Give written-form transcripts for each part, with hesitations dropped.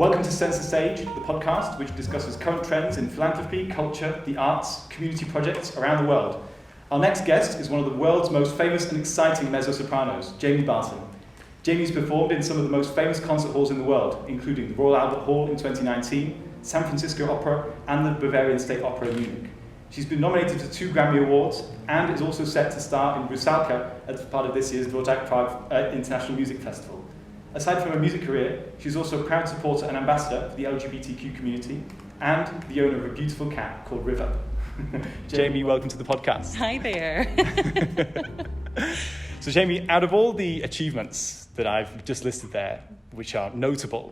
Welcome to Censor Stage, the podcast which discusses current trends in philanthropy, culture, the arts, community projects around the world. Our next guest is one of the world's most famous and exciting mezzo-sopranos, Jamie Barton. Jamie's performed in some of the most famous concert halls in the world, including the Royal Albert Hall in 2019, San Francisco Opera, and the Bavarian State Opera in Munich. She's been nominated for 2 Grammy Awards and is also set to star in Rusalka as part of this year's Dvořákova Prague International Music Festival. Aside from her music career, she's also a proud supporter and ambassador for the LGBTQ community and the owner of a beautiful cat called River. Jamie, welcome to the podcast. Hi there. So Jamie, out of all the achievements that I've just listed there, which are notable,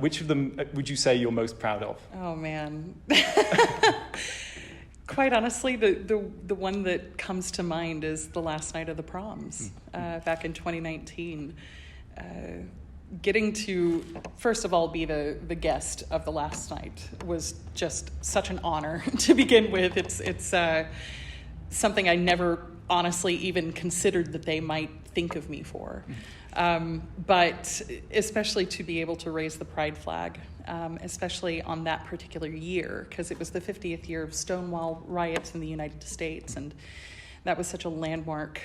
which of them would you say you're most proud of? Oh man. Quite honestly, the one that comes to mind is the last night of the proms back in 2019. Getting to, first of all, be the guest of the last night was just such an honor to begin with. It's something I never honestly even considered that they might think of me for. But especially to be able to raise the pride flag, especially on that particular year, because it was the 50th year of Stonewall riots in the United States, and that was such a landmark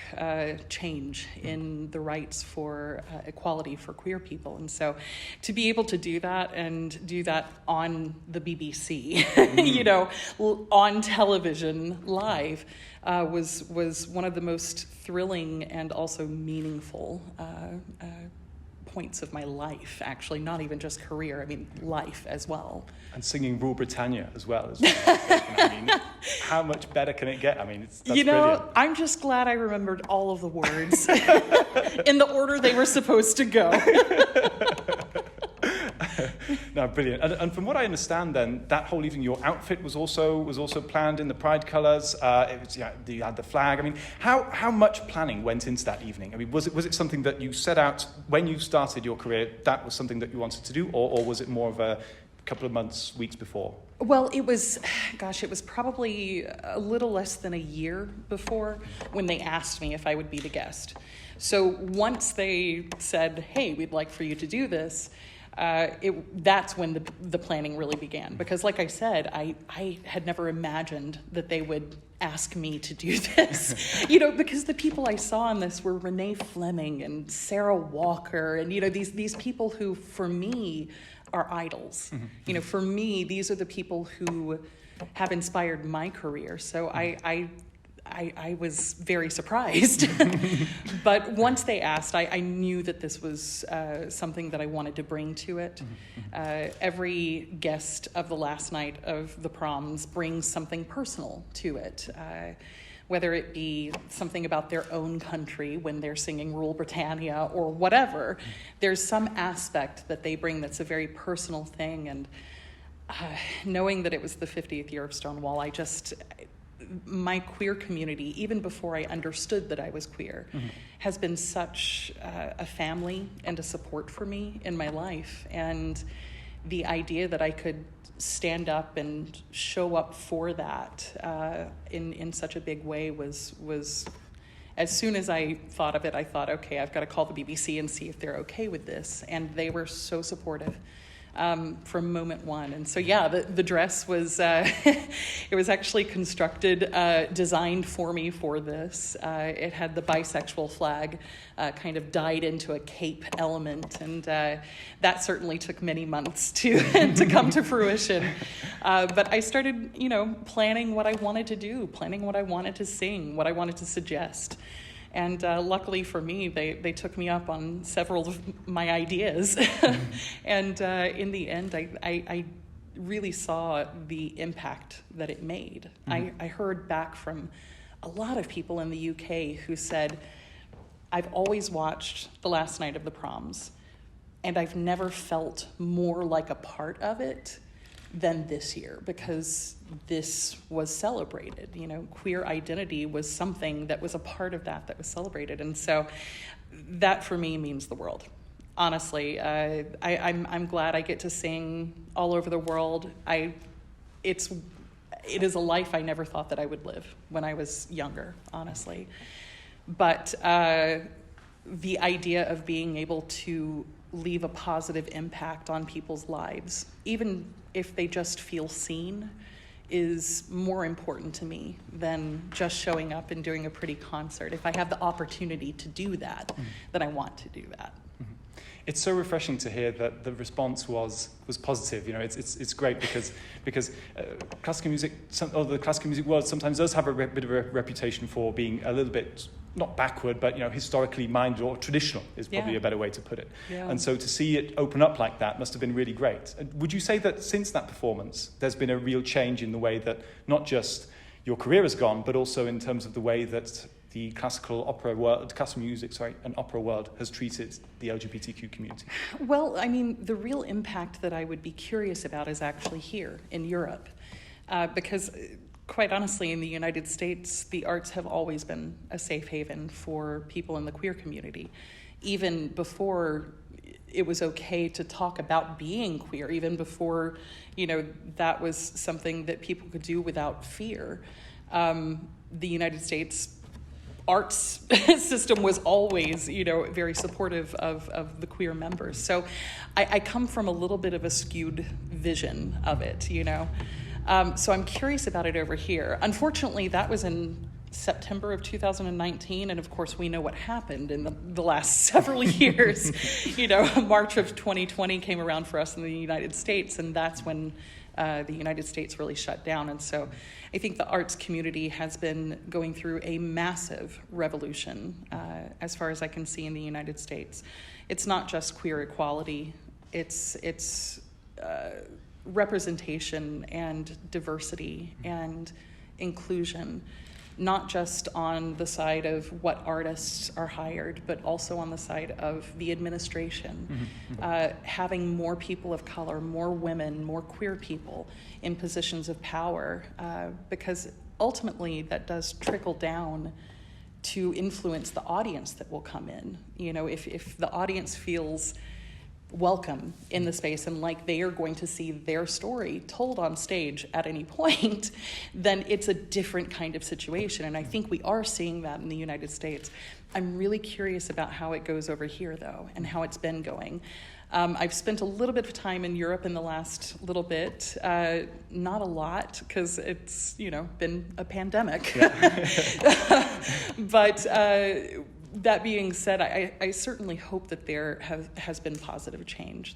change in the rights for equality for queer people. And so to be able to do that and do that on the BBC, on television live, was one of the most thrilling and also meaningful points of my life, actually, not even just career, I mean life as well. And singing Rule Britannia as well. I mean, how much better can it get? I mean, that's brilliant. I'm just glad I remembered all of the words in the order they were supposed to go. No, brilliant. And from what I understand, then that whole evening, your outfit was also planned in the pride colours. You had the flag. I mean, how much planning went into that evening? I mean, was it something that you set out when you started your career? That was something that you wanted to do, or was it more of a couple of months, weeks before? Well, it was probably a little less than a year before when they asked me if I would be the guest. So once they said, "Hey, we'd like for you to do this," that's when the planning really began. Because like I said, I had never imagined that they would ask me to do this, because the people I saw in this were Renee Fleming and Sarah Walker and, these people who, for me, are idols. Mm-hmm. For me, these are the people who have inspired my career. So I was very surprised. But once they asked, I knew that this was something that I wanted to bring to it. Every guest of the last night of the proms brings something personal to it. Whether it be something about their own country when they're singing Rule Britannia or whatever, there's some aspect that they bring that's a very personal thing. And knowing that it was the 50th year of Stonewall, my queer community, even before I understood that I was queer, has been such a family and a support for me in my life. And the idea that I could stand up and show up for that in such a big way was, as soon as I thought of it, I thought, okay, I've got to call the BBC and see if they're okay with this. And they were so supportive. From moment one. And so, the dress was, it was actually constructed, designed for me for this. It had the bisexual flag kind of dyed into a cape element. And that certainly took many months to come to fruition. But I started, planning what I wanted to do, planning what I wanted to sing, what I wanted to suggest. And luckily for me, they took me up on several of my ideas. And in the end, I really saw the impact that it made. I heard back from a lot of people in the UK who said, I've always watched The Last Night of the Proms, and I've never felt more like a part of it than this year, because this was celebrated. Queer identity was something that was a part of that was celebrated. And so that for me means the world. Honestly, I'm glad I get to sing all over the world. It is a life I never thought that I would live when I was younger, honestly. But the idea of being able to leave a positive impact on people's lives, even if they just feel seen, is more important to me than just showing up and doing a pretty concert. If I have the opportunity to do that, then I want to do that. It's so refreshing to hear that the response was positive. You know, it's great because classical music, the classical music world sometimes does have a bit of a reputation for being a little bit not backward, but historically minded, or traditional is probably a better way to put it. Yeah. And so to see it open up like that must have been really great. Would you say that since that performance, there's been a real change in the way that not just your career has gone, but also in terms of the way that the classical music, and opera world has treated the LGBTQ community? Well, I mean, the real impact that I would be curious about is actually here in Europe, because quite honestly, in the United States, the arts have always been a safe haven for people in the queer community. Even before it was okay to talk about being queer, even before, that was something that people could do without fear. The United States arts system was always, very supportive of the queer members. So I come from a little bit of a skewed vision of it, So I'm curious about it over here. Unfortunately, that was in September of 2019, and of course we know what happened in the last several years. March of 2020 came around for us in the United States, and that's when the United States really shut down. And so I think the arts community has been going through a massive revolution, as far as I can see in the United States. It's not just queer equality, it's representation and diversity and inclusion, not just on the side of what artists are hired, but also on the side of the administration. Having more people of color, more women, more queer people in positions of power, because ultimately that does trickle down to influence the audience that will come in. If the audience feels welcome in the space and like they are going to see their story told on stage at any point, then it's a different kind of situation. And I think we are seeing that in the United States. I'm really curious about how it goes over here, though, and how it's been going. I've spent a little bit of time in Europe in the last little bit, not a lot, because it's, been a pandemic. Yeah. But that being said, I certainly hope that there has been positive change.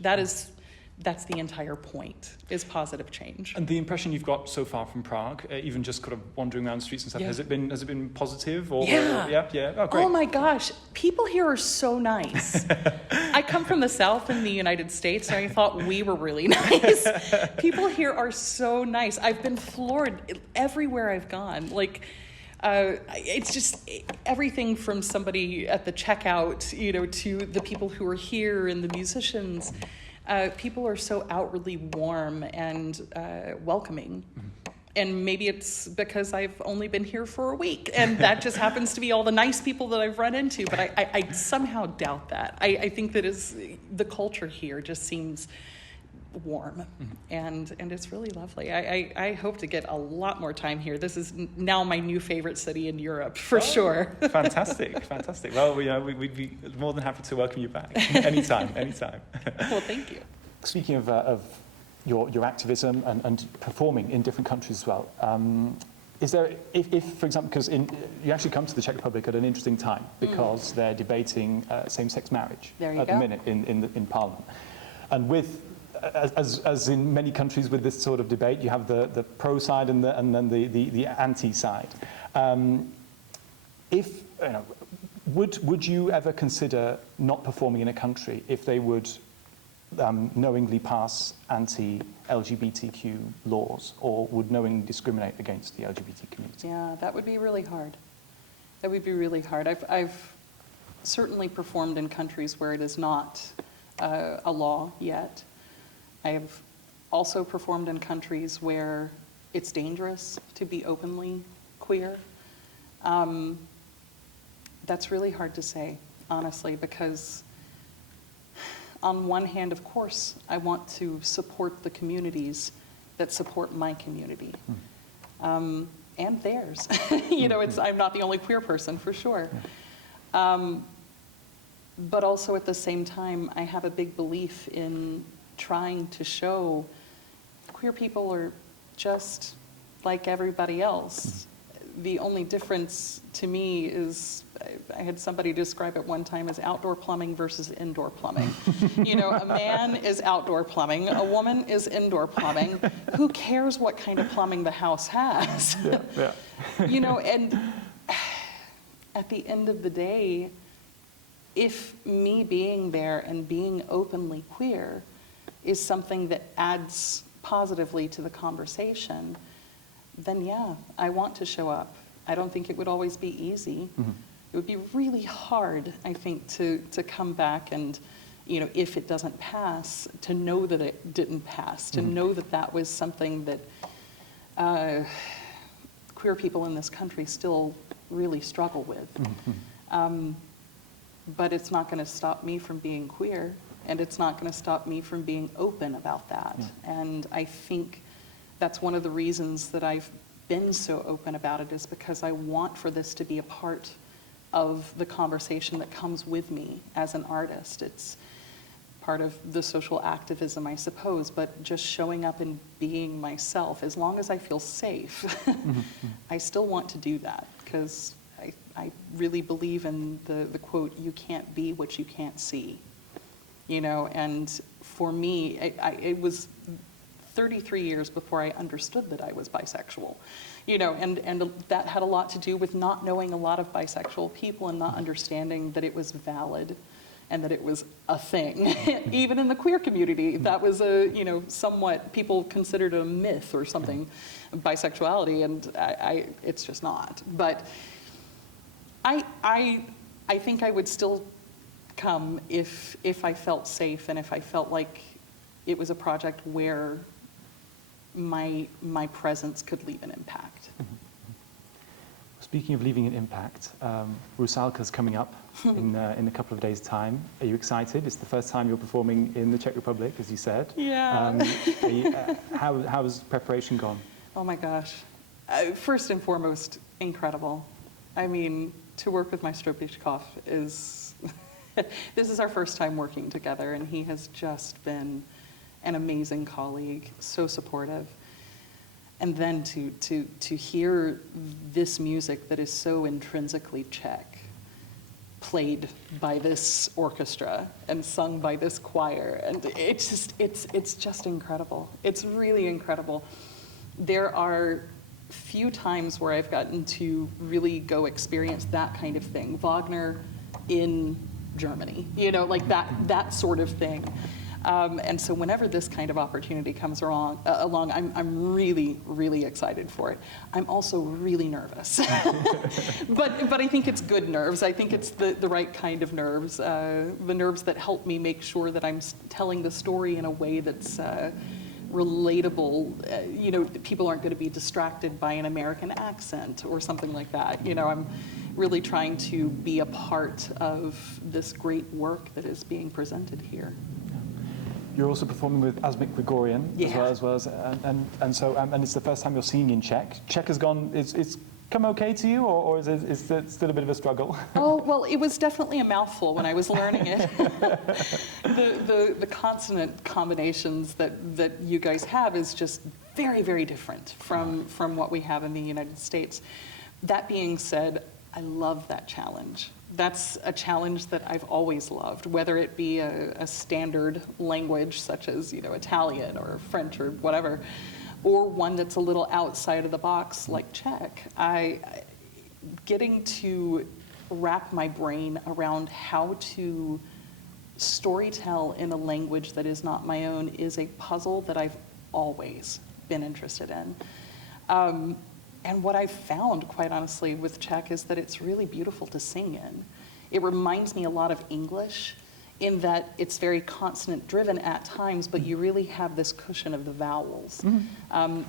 That's the entire point, is positive change. And the impression you've got so far from Prague, even just kind of wandering around the streets and stuff, has it been positive? Or, yeah. Oh, great. Oh my gosh, people here are so nice. I come from the South in the United States, and I thought we were really nice. People here are so nice. I've been floored everywhere I've gone. It's just everything from somebody at the checkout, to the people who are here and the musicians. People are so outwardly warm and welcoming. And maybe it's because I've only been here for a week, and that just happens to be all the nice people that I've run into. But I somehow doubt that. I think that the culture here just seems warm, and it's really lovely. I hope to get a lot more time here. This is now my new favorite city in Europe, for sure. Fantastic. Well, we'd be more than happy to welcome you back anytime. Well, thank you. Speaking of your activism and performing in different countries as well, is there, if for example, because you actually come to the Czech Republic at an interesting time, because they're debating same-sex marriage at the minute in Parliament, and with as in many countries with this sort of debate, you have the pro side and then the anti side. Would you ever consider not performing in a country if they would knowingly pass anti-LGBTQ laws, or would knowingly discriminate against the LGBT community? Yeah, that would be really hard. I've certainly performed in countries where it is not a law yet. I have also performed in countries where it's dangerous to be openly queer. That's really hard to say, honestly, because on one hand, of course, I want to support the communities that support my community, and theirs. I'm not the only queer person, for sure. But also at the same time, I have a big belief in trying to show queer people are just like everybody else. The only difference to me is, I had somebody describe it one time as outdoor plumbing versus indoor plumbing. You know, a man is outdoor plumbing, a woman is indoor plumbing. Who cares what kind of plumbing the house has? Yeah. You know, and at the end of the day, if me being there and being openly queer is something that adds positively to the conversation, then yeah, I want to show up. I don't think it would always be easy. It would be really hard, I think, to come back and, you know, if it doesn't pass, to know that it didn't pass, to know that that was something that queer people in this country still really struggle with. But it's not going to stop me from being queer, and it's not going to stop me from being open about that. And I think that's one of the reasons that I've been so open about it, is because I want for this to be a part of the conversation that comes with me as an artist. It's part of the social activism, I suppose, but just showing up and being myself, as long as I feel safe, I still want to do that, because I really believe in the quote, "You can't be what you can't see." You know, and for me, it was 33 years before I understood that I was bisexual. You know, and that had a lot to do with not knowing a lot of bisexual people and not understanding that it was valid and that it was a thing. Even in the queer community, that was a, you know, somewhat, people considered a myth or something, bisexuality, and it's just not. But I think I would still come if I felt safe and if I felt like it was a project where my presence could leave an impact. Speaking of leaving an impact, Rusalka's coming up in a couple of days' time. Are you excited? It's the first time you're performing in the Czech Republic, as you said. Yeah. How's preparation gone? Oh my gosh. First and foremost, incredible. I mean, to work with Maestro Pichkov is, this is our first time working together, and he has just been an amazing colleague, so supportive. And then to hear this music that is so intrinsically Czech, played by this orchestra and sung by this choir, and it's just incredible. It's really incredible. There are few times where I've gotten to really go experience that kind of thing. Wagner in Germany, you know, like that sort of thing. And so whenever this kind of opportunity comes along, I'm really, really excited for it. I'm also really nervous. but I think it's good nerves. I think it's the right kind of nerves, the nerves that help me make sure that I'm telling the story in a way that's relatable. You know, people aren't going to be distracted by an American accent or something like that. You know, I'm really trying to be a part of this great work that is being presented here. You're also performing with Asmik Grigorian as well, and it's the first time you're singing in Czech. Czech has gone. It's come okay to you, or is it still a bit of a struggle? Oh well, it was definitely a mouthful when I was learning it. the consonant combinations that you guys have is just very, very different from what we have in the United States. That being said, I love that challenge. That's a challenge that I've always loved, whether it be a standard language such as, you know, Italian or French or whatever, or one that's a little outside of the box like Czech. Getting to wrap my brain around how to storytell in a language that is not my own is a puzzle that I've always been interested in. And what I've found, quite honestly, with Czech is that it's really beautiful to sing in. It reminds me a lot of English in that it's very consonant-driven at times, but you really have this cushion of the vowels.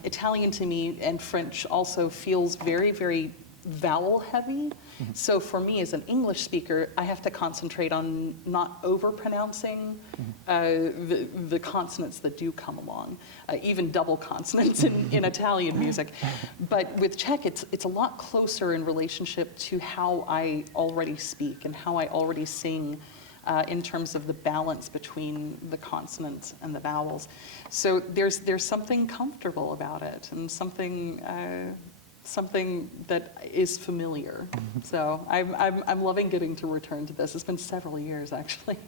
Italian to me, and French also, feels very, very vowel-heavy. So for me, as an English speaker, I have to concentrate on not over-pronouncing the consonants that do come along, even double consonants in Italian music. But with Czech, it's a lot closer in relationship to how I already speak and how I already sing in terms of the balance between the consonants and the vowels. So there's something comfortable about it, and something that is familiar. So I'm loving getting to return to this. It's been several years, actually.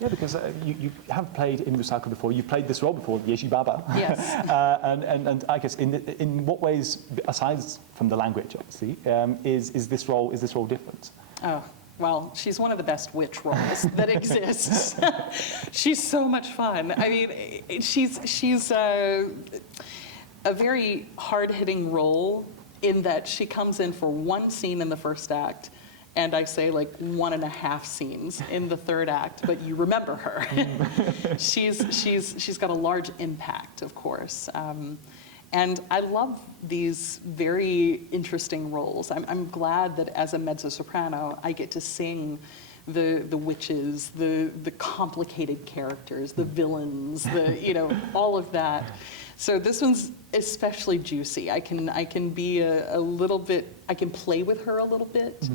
Yeah, because you have played in Rusalka before. You've played this role before, Ježibaby. Yes. And I guess in what ways, aside from the language, obviously, is this role different? Oh, well, she's one of the best witch roles that exists. She's so much fun. I mean, she's a very hard-hitting role in that she comes in for one scene in the first act, and I say like 1.5 scenes in the third act, but you remember her. She's got a large impact, of course. And I love these very interesting roles. I'm glad that as a mezzo-soprano, I get to sing the witches, the complicated characters, the villains, all of that. So this one's especially juicy. I can be a little bit, I can play with her a little bit.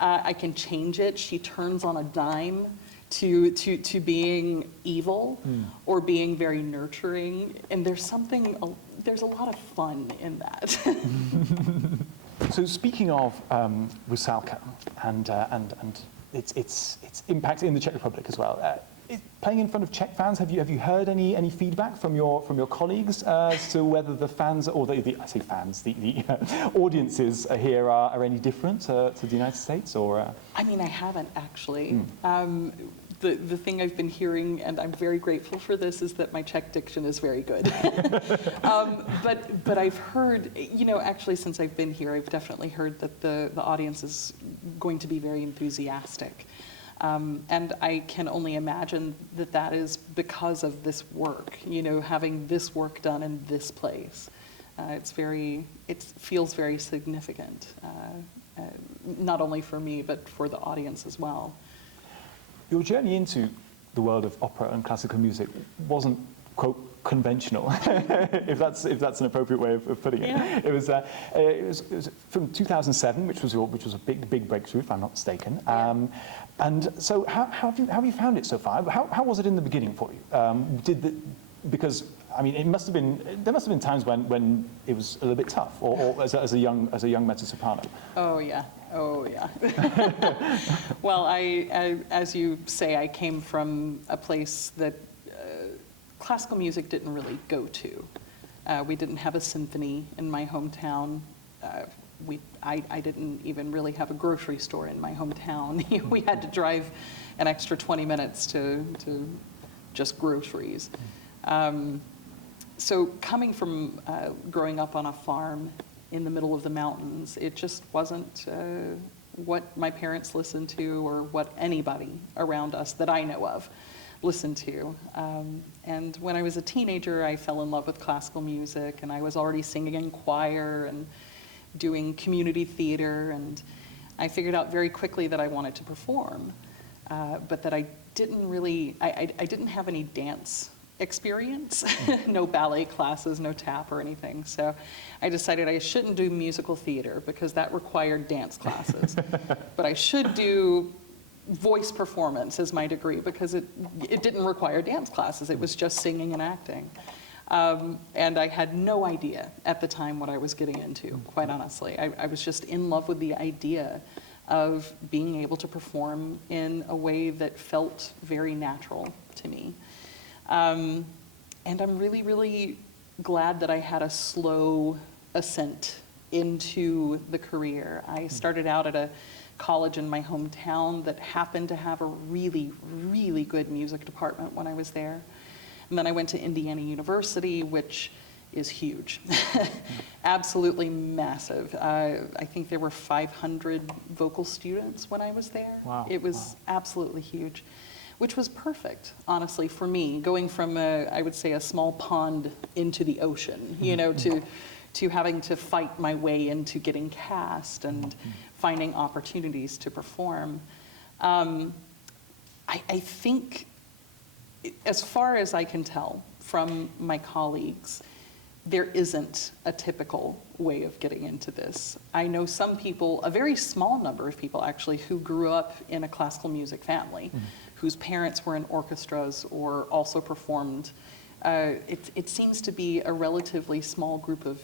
I can change it. She turns on a dime to being evil or being very nurturing. And there's a lot of fun in that. So speaking of Rusalka and its impact in the Czech Republic as well, playing in front of Czech fans, have you heard any feedback from your colleagues as to whether the fans, or the audiences here are any different to the United States, or? I mean, I haven't actually. The thing I've been hearing, and I'm very grateful for this, is that my Czech diction is very good. But I've heard, actually since I've been here, I've definitely heard that the audience is going to be very enthusiastic. And I can only imagine that is because of this work, having this work done in this place. It feels very significant, not only for me, but for the audience as well. Your journey into the world of opera and classical music wasn't, quote, conventional, if that's an appropriate way of putting it. Yeah. It was from 2007, which was a big breakthrough, if I'm not mistaken. And so, how have you found it so far? How was it in the beginning for you? Because I mean, there must have been times when it was a little bit tough, or as a young mezzo-soprano. Oh yeah. Well, as you say, I came from a place that classical music didn't really go to. We didn't have a symphony in my hometown. I didn't even really have a grocery store in my hometown. We had to drive an extra 20 minutes to just groceries. So coming from growing up on a farm in the middle of the mountains, it just wasn't what my parents listened to, or what anybody around us that I know of listened to. And when I was a teenager, I fell in love with classical music, and I was already singing in choir and doing community theater, and I figured out very quickly that I wanted to perform, but that I didn't have any dance experience, no ballet classes, no tap or anything. So I decided I shouldn't do musical theater because that required dance classes, but I should do voice performance as my degree because it didn't require dance classes. It was just singing and acting. And I had no idea at the time what I was getting into, quite honestly. I was just in love with the idea of being able to perform in a way that felt very natural to me. And I'm really, really glad that I had a slow ascent into the career. I started out at a college in my hometown that happened to have a really, really good music department when I was there. And then I went to Indiana University, which is huge, absolutely massive. I think there were 500 vocal students when I was there. Wow. It was absolutely huge, which was perfect, honestly, for me, going from I would say a small pond into the ocean, to having to fight my way into getting cast and finding opportunities to perform. I think, as far as I can tell from my colleagues, there isn't a typical way of getting into this. I know some people, a very small number of people actually, who grew up in a classical music family, whose parents were in orchestras or also performed. It seems to be a relatively small group of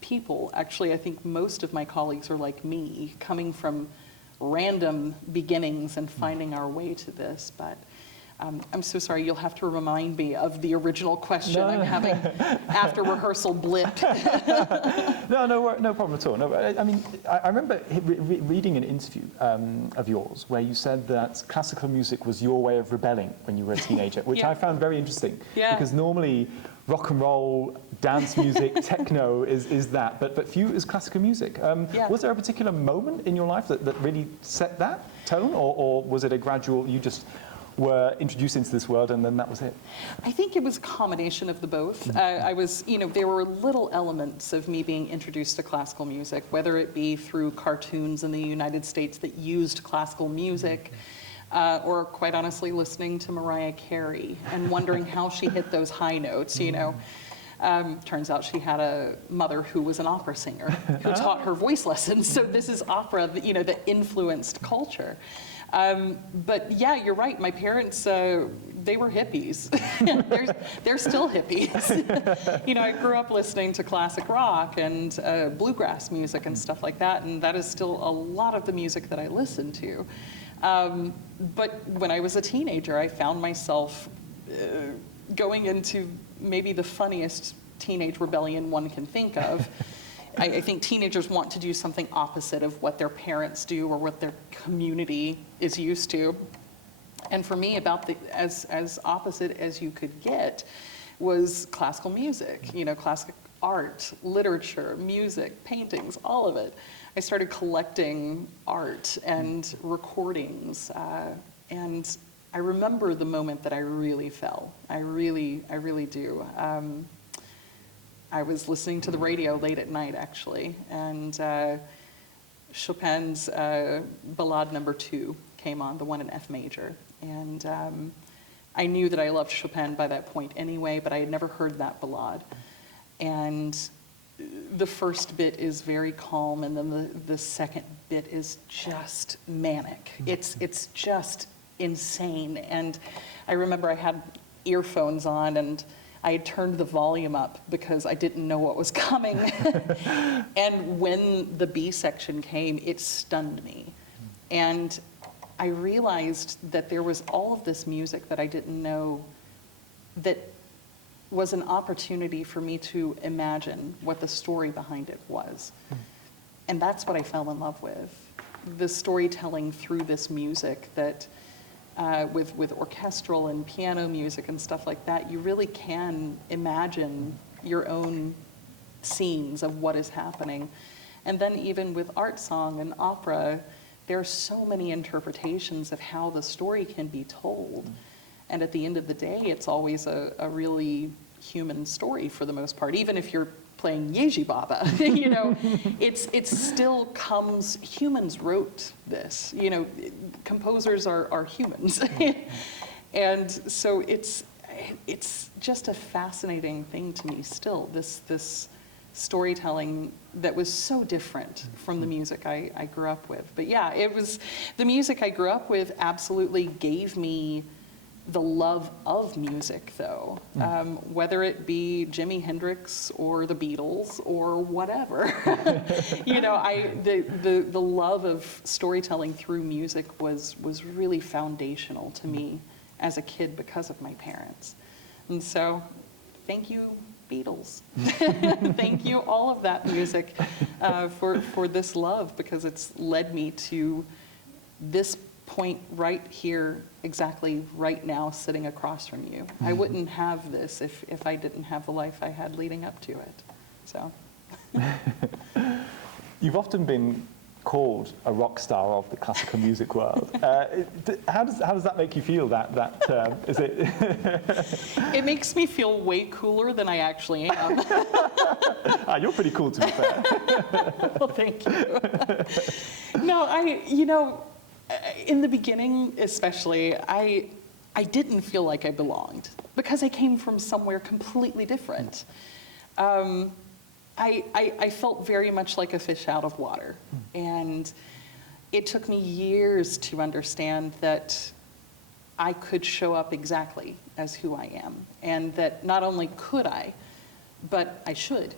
people. Actually, I think most of my colleagues are like me, coming from random beginnings and finding our way to this. But I'm so sorry, you'll have to remind me of the original question. No. I'm having, after rehearsal, blipped. No problem at all. No, I mean, I remember reading an interview of yours where you said that classical music was your way of rebelling when you were a teenager, which Yeah. I found very interesting. Yeah. Because normally rock and roll, dance music, techno is that, but for you it was classical music. Yeah. Was there a particular moment in your life that really set that tone, or was it a gradual, you just were introduced into this world and then that was it? I think it was a combination of the both. I was, there were little elements of me being introduced to classical music, whether it be through cartoons in the United States that used classical music, or quite honestly listening to Mariah Carey and wondering how she hit those high notes, Turns out she had a mother who was an opera singer who taught her voice lessons. So this is opera, that influenced culture. But yeah, you're right. My parents, they were hippies. they're still hippies. I grew up listening to classic rock and bluegrass music and stuff like that, and that is still a lot of the music that I listen to. But when I was a teenager, I found myself going into maybe the funniest teenage rebellion one can think of. I think teenagers want to do something opposite of what their parents do or what their community is used to. And for me, about as opposite as you could get was classical music, classic art, literature, music, paintings, all of it. I started collecting art and recordings, and I remember the moment that I really fell. I really do. I was listening to the radio late at night, actually, and Chopin's Ballade No. 2 came on, the one in F major. And I knew that I loved Chopin by that point anyway, but I had never heard that ballade. And the first bit is very calm, and then the second bit is just manic. It's just insane. And I remember I had earphones on, and I had turned the volume up because I didn't know what was coming. And when the B section came, it stunned me. And I realized that there was all of this music that I didn't know that was an opportunity for me to imagine what the story behind it was. And that's what I fell in love with. The storytelling through this music that with orchestral and piano music and stuff like that, you really can imagine your own scenes of what is happening. And then even with art song and opera, there are so many interpretations of how the story can be told. And at the end of the day, it's always a really human story for the most part. Even if you're playing Jezibaba, it still comes, humans wrote this, composers are humans. And so it's just a fascinating thing to me still, this storytelling that was so different from the music I grew up with. But yeah, the music I grew up with absolutely gave me the love of music, though, whether it be Jimi Hendrix or the Beatles or whatever. The love of storytelling through music was really foundational to me as a kid because of my parents. And so, thank you, Beatles. Thank you, all of that music, for this love, because it's led me to this point right here, exactly right now, sitting across from you. I wouldn't have this if I didn't have the life I had leading up to it. So. You've often been called a rock star of the classical music world. How does that make you feel? That term? Is it? It makes me feel way cooler than I actually am. You're pretty cool, to be fair. Well, thank you. No, in the beginning, especially, I didn't feel like I belonged because I came from somewhere completely different. I felt very much like a fish out of water, and it took me years to understand that I could show up exactly as who I am, and that not only could I, but I should.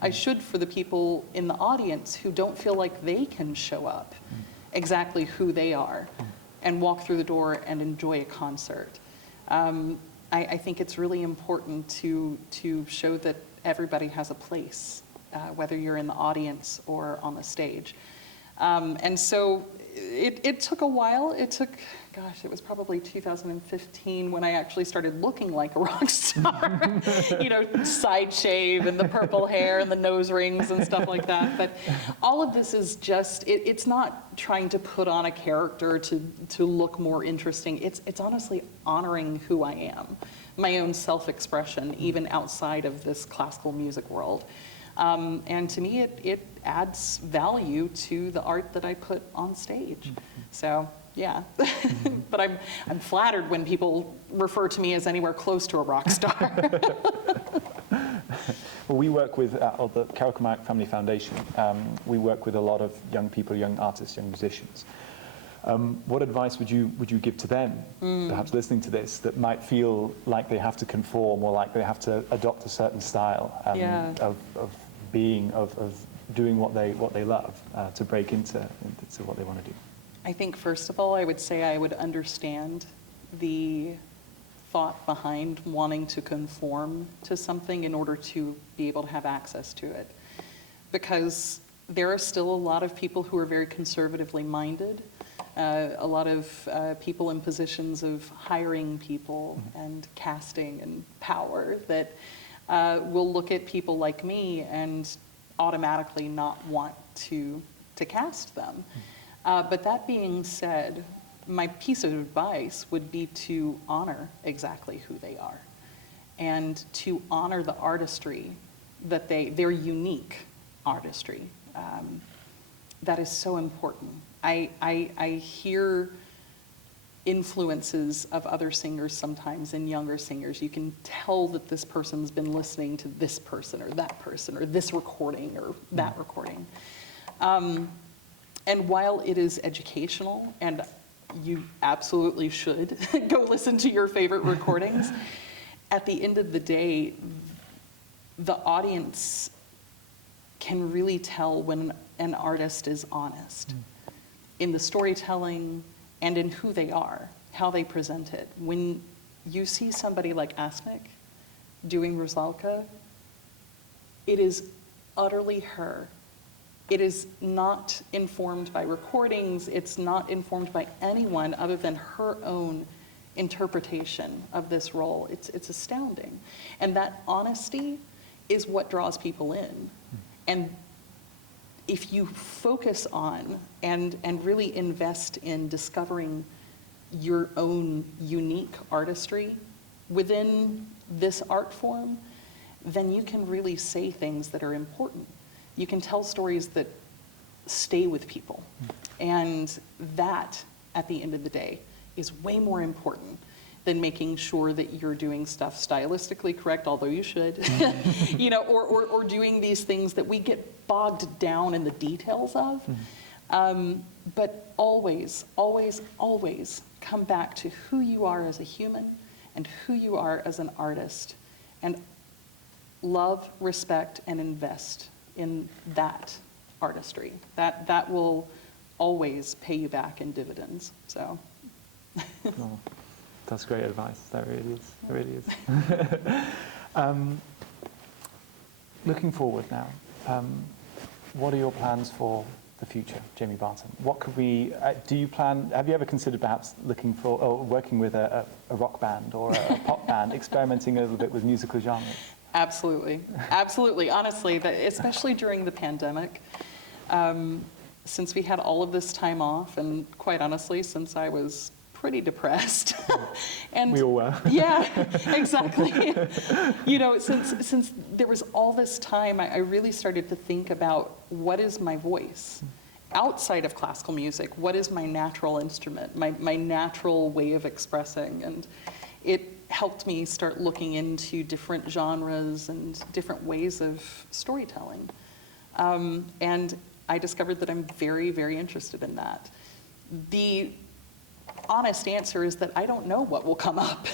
I should for the people in the audience who don't feel like they can show up exactly who they are and walk through the door and enjoy a concert. I think it's really important to show that everybody has a place, whether you're in the audience or on the stage. And so it took a while. It took, gosh, it was probably 2015 when I actually started looking like a rock star. You know, side shave and the purple hair and the nose rings and stuff like that. But all of this is just, it's not trying to put on a character to look more interesting. It's honestly honoring who I am, my own self-expression, even outside of this classical music world. And to me, it adds value to the art that I put on stage. So, yeah. But I'm flattered when people refer to me as anywhere close to a rock star. Well, we work with the Karakumaic Family Foundation. We work with a lot of young people, young artists, young musicians. What advice would you give to them, perhaps listening to this, that might feel like they have to conform or like they have to adopt a certain style of being, of doing what they love to break into what they want to do? I think, first of all, I would say I would understand the thought behind wanting to conform to something in order to be able to have access to it. Because there are still a lot of people who are very conservatively minded, a lot of people in positions of hiring people and casting and power that will look at people like me and automatically not want to cast them. But that being said, my piece of advice would be to honor exactly who they are and to honor the artistry that their unique artistry. That is so important. I hear influences of other singers sometimes in younger singers. You can tell that this person's been listening to this person or this recording or that recording. And while it is educational, and you absolutely should go listen to your favorite recordings, at the end of the day, the audience can really tell when an artist is honest in the storytelling and in who they are, how they present it. When you see somebody like Asmik doing Rusalka, it is utterly her. It is not informed by recordings. It's not informed by anyone other than her own interpretation of this role. It's astounding. And that honesty is what draws people in. And if you focus on and really invest in discovering your own unique artistry within this art form, then you can really say things that are important. You can tell stories that stay with people. And that, at the end of the day, is way more important than making sure that you're doing stuff stylistically correct, although you should, you know, or doing these things that we get bogged down in the details of. But always, always, always come back to who you are as a human and who you are as an artist. And love, respect, and invest in that artistry. That will always pay you back in dividends. So. Oh, that's great advice. That really is. It really is. Looking forward now, what are your plans for the future, Jamie Barton? What could we? Do you plan? Have you ever considered perhaps looking for or working with a rock band or a pop band, experimenting a little bit with musical genres? Absolutely, absolutely. Honestly, especially during the pandemic, since we had all of this time off, and quite honestly, since I was pretty depressed, and we all were. Yeah, exactly. You know, since there was all this time, I really started to think about what is my voice outside of classical music. What is my natural instrument, my natural way of expressing, and it helped me start looking into different genres and different ways of storytelling. And I discovered that I'm very, very interested in that. The honest answer is that I don't know what will come up.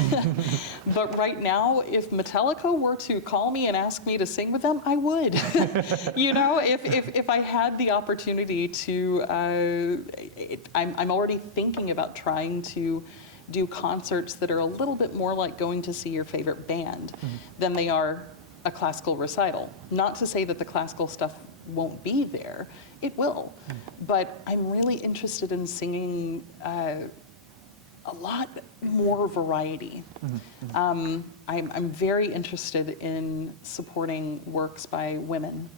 But right now, if Metallica were to call me and ask me to sing with them, I would. You know, if I had the opportunity to, I'm already thinking about trying to do concerts that are a little bit more like going to see your favorite band than they are a classical recital. Not to say that the classical stuff won't be there, it will. But I'm really interested in singing a lot more variety. I'm very interested in supporting works by women,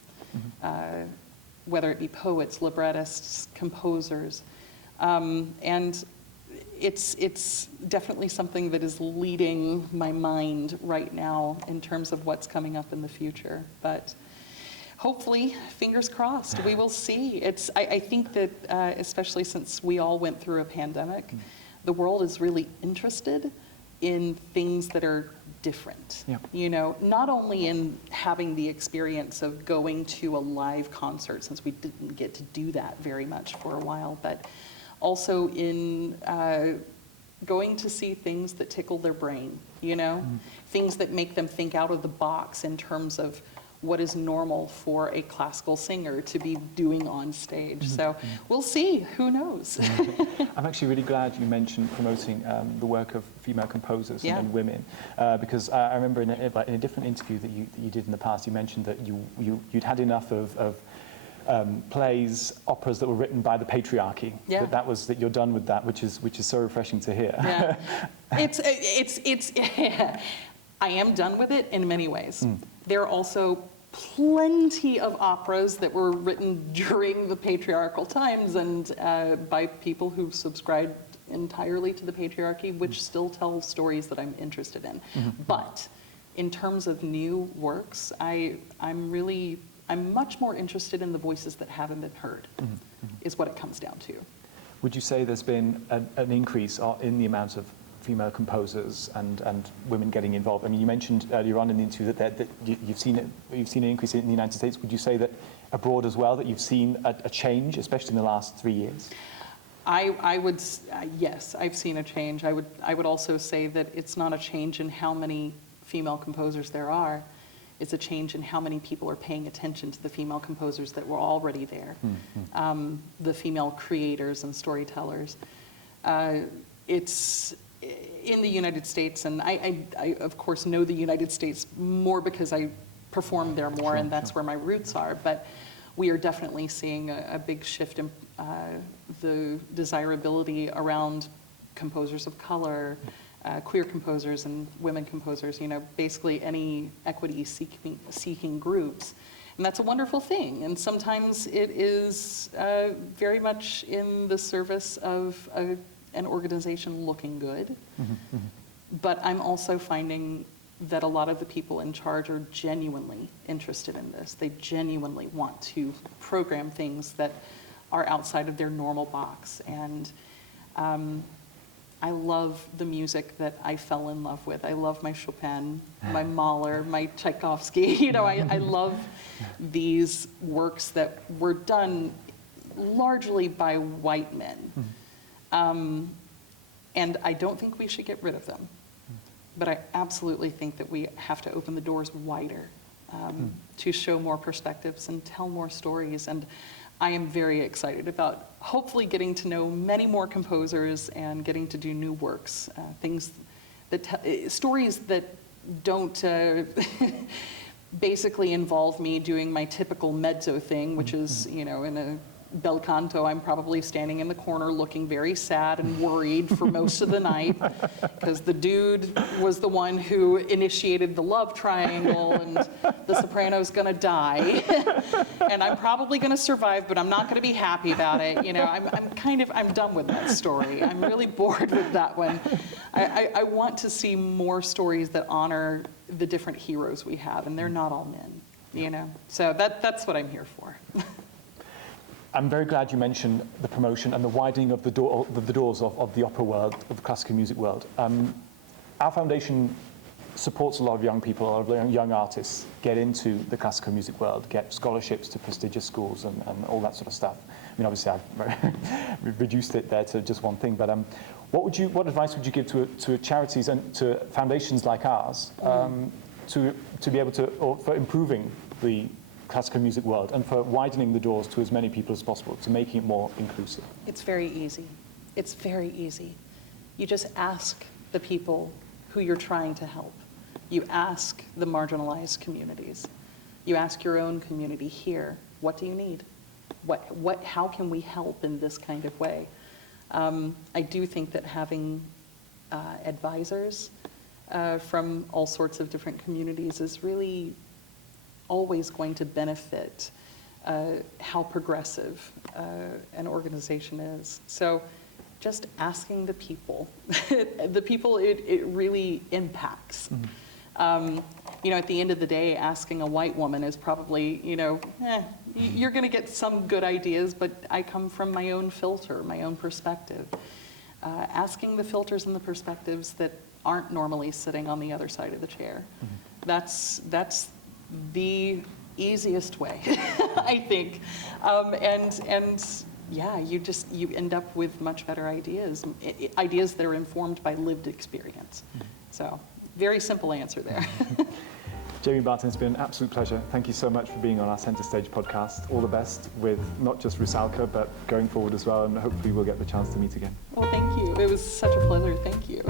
whether it be poets, librettists, composers. And it's definitely something that is leading my mind right now in terms of what's coming up in the future. But hopefully, fingers crossed, we will see. I think that, especially since we all went through a pandemic, the world is really interested in things that are different. Yeah. You know, not only in having the experience of going to a live concert, since we didn't get to do that very much for a while, but also in going to see things that tickle their brain, you know? Things that make them think out of the box in terms of what is normal for a classical singer to be doing on stage. So we'll see, who knows? I'm actually really glad you mentioned promoting the work of female composers and women, because I remember in a different interview that you did in the past, you mentioned that you'd had enough of plays, operas that were written by the patriarchy. Yeah. That you're done with that, which is so refreshing to hear. Yeah. It's I am done with it in many ways. There are also plenty of operas that were written during the patriarchal times and by people who subscribed entirely to the patriarchy, which still tell stories that I'm interested in. But in terms of new works, I'm much more interested in the voices that haven't been heard, is what it comes down to. Would you say there's been an increase in the amount of female composers and women getting involved? I mean, you mentioned earlier on in the interview that you've seen an increase in the United States. Would you say that abroad as well, that you've seen a change, especially in the last 3 years? I would, yes, I've seen a change. I would also say that it's not a change in how many female composers there are. It's a change in how many people are paying attention to the female composers that were already there, the female creators and storytellers. It's in the United States, and I of course know the United States more because I perform there more, and that's where my roots are, but we are definitely seeing a big shift in the desirability around composers of color, queer composers and women composers, you know, basically any equity-seeking groups. And that's a wonderful thing. And sometimes it is very much in the service of an organization looking good. But I'm also finding that a lot of the people in charge are genuinely interested in this. They genuinely want to program things that are outside of their normal box. And I love the music that I fell in love with. I love my Chopin, my Mahler, my Tchaikovsky. You know, I love these works that were done largely by white men. And I don't think we should get rid of them. But I absolutely think that we have to open the doors wider to show more perspectives and tell more stories. And I am very excited about hopefully getting to know many more composers and getting to do new works, things that stories that don't basically involve me doing my typical mezzo thing, which is, you know, in a bel canto, I'm probably standing in the corner looking very sad and worried for most of the night because the dude was the one who initiated the love triangle and the soprano's gonna die. And I'm probably gonna survive, but I'm not gonna be happy about it. You know, I'm done with that story. I'm really bored with that one. I want to see more stories that honor the different heroes we have, and they're not all men, you know? So that's what I'm here for. I'm very glad you mentioned the promotion and the widening of the doors of the opera world, of the classical music world. Our foundation supports a lot of young people, a lot of young artists get into the classical music world, get scholarships to prestigious schools and all that sort of stuff. I mean, obviously I've reduced it there to just one thing, but What advice would you give to charities and to foundations like ours to be able to, or for improving the classical music world and for widening the doors to as many people as possible, to making it more inclusive? It's very easy. It's very easy. You just ask the people who you're trying to help. You ask the marginalized communities. You ask your own community here, what do you need? How can we help in this kind of way? I do think that having advisors from all sorts of different communities is really always going to benefit how progressive an organization is. So just asking the people, it really impacts. You know, at the end of the day, asking a white woman is probably, you're going to get some good ideas, but I come from my own filter, my own perspective. Asking the filters and the perspectives that aren't normally sitting on the other side of the chair. That's the easiest way, I think. Yeah, you end up with much better ideas, ideas that are informed by lived experience. So, very simple answer there. Jamie Barton, it's been an absolute pleasure. Thank you so much for being on our Centre Stage podcast. All the best with not just Rusalka, but going forward as well, and hopefully we'll get the chance to meet again. Well, thank you. It was such a pleasure. Thank you.